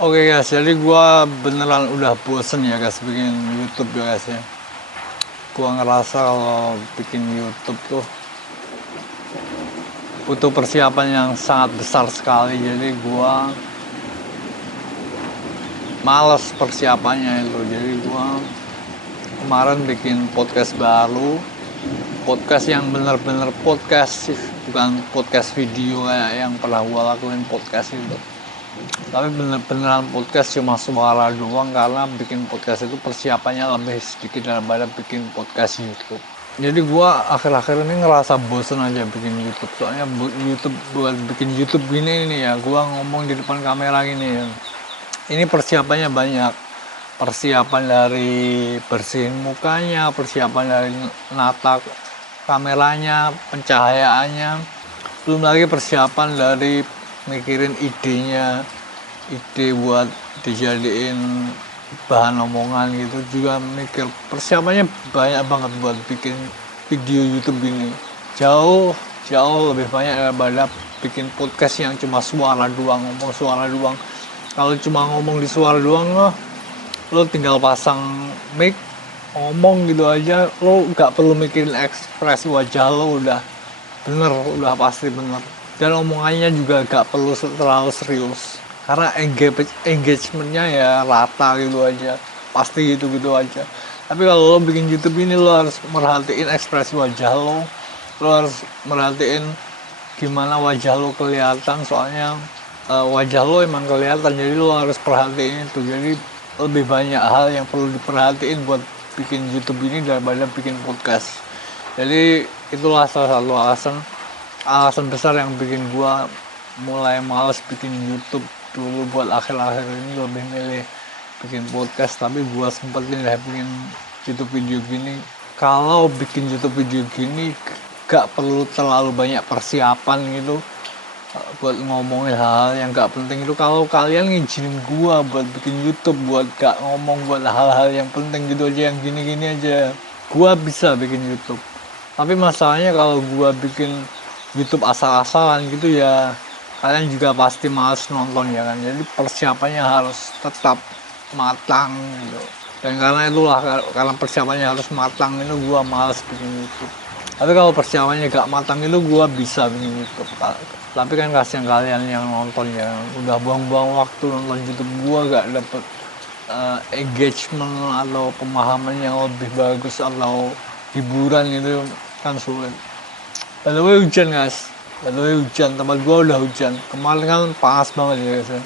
Oke guys, jadi gua beneran udah bosen ya guys bikin YouTube ya guys ya. Gua ngerasa kalau bikin YouTube tuh butuh persiapan yang sangat besar sekali. Jadi gua males persiapannya itu. Jadi gua kemarin bikin podcast baru, podcast yang bener-bener podcast sih, bukan podcast video kayak yang pernah gua lakuin podcast itu. Tapi beneran podcast cuma suara doang, karena bikin podcast itu persiapannya lebih sedikit daripada bikin podcast YouTube. Jadi gua akhir-akhir ini ngerasa bosen aja bikin YouTube. Soalnya YouTube, buat bikin YouTube gini nih ya, gua ngomong di depan kamera gini ya. Ini persiapannya banyak. Persiapan dari bersihin mukanya, persiapan dari nata kameranya, pencahayaannya, belum lagi persiapan dari mikirin idenya, ide buat dijadiin bahan omongan gitu, juga mikir persiapannya banyak banget buat bikin video YouTube ini. Jauh lebih banyak daripada bikin podcast yang cuma suara doang, ngomong suara doang. Kalau cuma ngomong di suara doang lo tinggal pasang mic, ngomong gitu aja, lo gak perlu mikirin ekspresi wajah lo, udah pasti bener. Dan omongannya juga gak perlu terlalu serius, karena engagementnya ya rata gitu aja, pasti gitu aja. Tapi kalau lo bikin YouTube ini, lo harus merhatiin ekspresi wajah lo harus merhatiin gimana wajah lo kelihatan, soalnya wajah lo emang kelihatan, jadi lo harus perhatiin itu. Jadi lebih banyak hal yang perlu diperhatiin buat bikin YouTube ini daripada bikin podcast. Jadi itulah salah satu alasan besar yang bikin gua mulai males bikin YouTube. Dulu buat akhir-akhir ini lebih milih bikin podcast, tapi gua sempetin deh bikin YouTube video gini. Kalau bikin YouTube video gini gak perlu terlalu banyak persiapan gitu buat ngomongin hal yang gak penting itu. Kalau kalian ngizinin gua buat bikin YouTube, buat gak ngomong buat hal-hal yang penting gitu aja, yang gini-gini aja, gua bisa bikin YouTube. Tapi masalahnya kalau gua bikin YouTube asal-asalan gitu ya, kalian juga pasti males nonton ya kan. Jadi persiapannya harus tetap matang gitu. Dan karena persiapannya harus matang itu, gua males bikin YouTube. Tapi kalau persiapannya gak matang itu, gua bisa bikin YouTube. Tapi kan kasihan kalian yang nonton ya, udah buang-buang waktu nonton YouTube gua, gak dapet engagement atau pemahaman yang lebih bagus atau hiburan gitu kan sulit. By the way hujan guys, tempat gua udah hujan. Kemarin kan panas banget ya guys ya.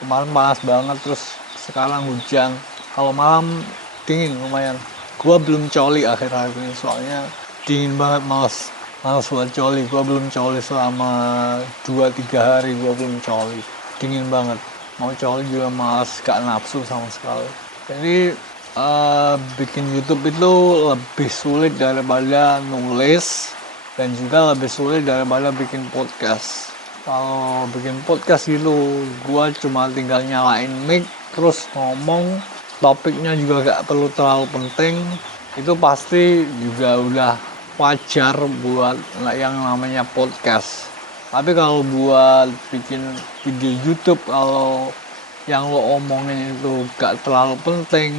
Kemarin panas banget, terus sekarang hujan. Kalau malam dingin lumayan. Gua belum coli akhir-akhir ini, soalnya dingin banget, males buat coli. Gua belum coli selama 2-3 hari, gua belum coli. Dingin banget. Mau coli juga males, gak nafsu sama sekali. Jadi bikin YouTube itu lebih sulit daripada nulis, dan juga lebih sulit daripada bikin podcast. Kalau bikin podcast gitu, gua cuma tinggal nyalain mic, terus ngomong, topiknya juga gak perlu terlalu penting. Itu pasti juga udah wajar buat yang namanya podcast. Tapi kalau buat bikin video YouTube, kalau yang lo omongin itu gak terlalu penting,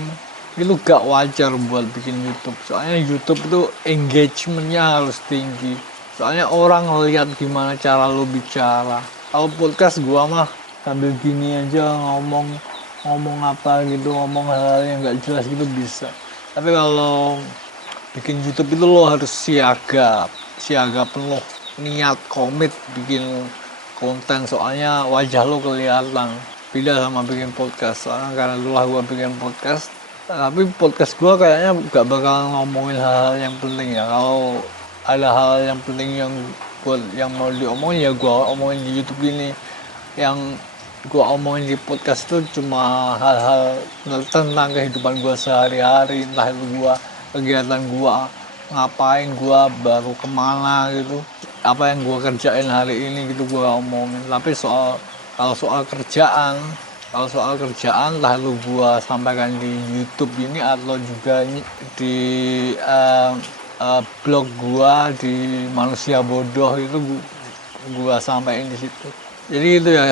itu gak wajar buat bikin YouTube. Soalnya YouTube itu engagementnya harus tinggi, soalnya orang ngeliat gimana cara lo bicara. Kalau podcast gua mah sambil gini aja ngomong apa gitu, ngomong hal-hal yang gak jelas gitu bisa. Tapi kalau bikin YouTube itu lo harus siaga penuh, niat, komit bikin konten, soalnya wajah lo kelihatan. Beda sama bikin podcast. Soalnya karena dulu gua bikin podcast, tapi podcast gua kayaknya gak bakal ngomongin hal-hal yang penting ya. Kalau ada hal yang penting yang mau diomongin ya gua omongin di YouTube ini. Yang gua omongin di podcast itu cuma hal-hal tentang kehidupan gua sehari-hari, entah itu kegiatan gua ngapain, gua baru kemana gitu, apa yang gua kerjain hari ini gitu gua omongin. Tapi kalau soal kerjaan, entah itu gua sampaikan di YouTube ini atau juga di blog gua di Manusia Bodoh, itu gua sampaikan di situ. Jadi itu ya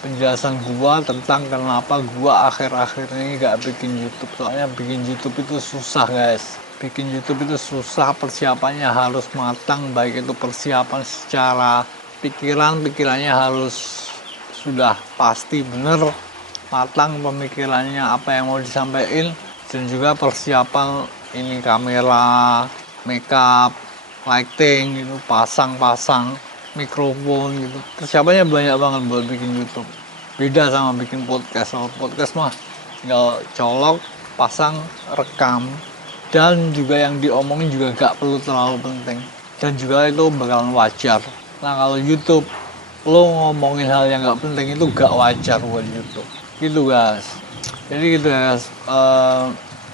penjelasan gua tentang kenapa gua akhir-akhir ini gak bikin YouTube. Soalnya bikin YouTube itu susah guys, bikin YouTube itu susah, persiapannya harus matang, baik itu persiapan secara pikirannya harus sudah pasti bener matang pemikirannya apa yang mau disampaikan, dan juga persiapan ini kamera, makeup, lighting gitu, pasang mikrofon gitu, persiapannya banyak banget buat bikin YouTube. Beda sama bikin podcast. Kalau podcast mah tinggal colok, pasang, rekam, dan juga yang diomongin juga gak perlu terlalu penting, dan juga itu bakalan wajar. Nah kalau YouTube lo ngomongin hal yang gak penting itu gak wajar buat YouTube gitu guys. Jadi gitu guys,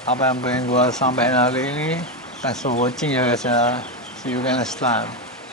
apa yang pengen gue sampaikan hari ini. Thanks for watching ya guys ya, see you guys next time.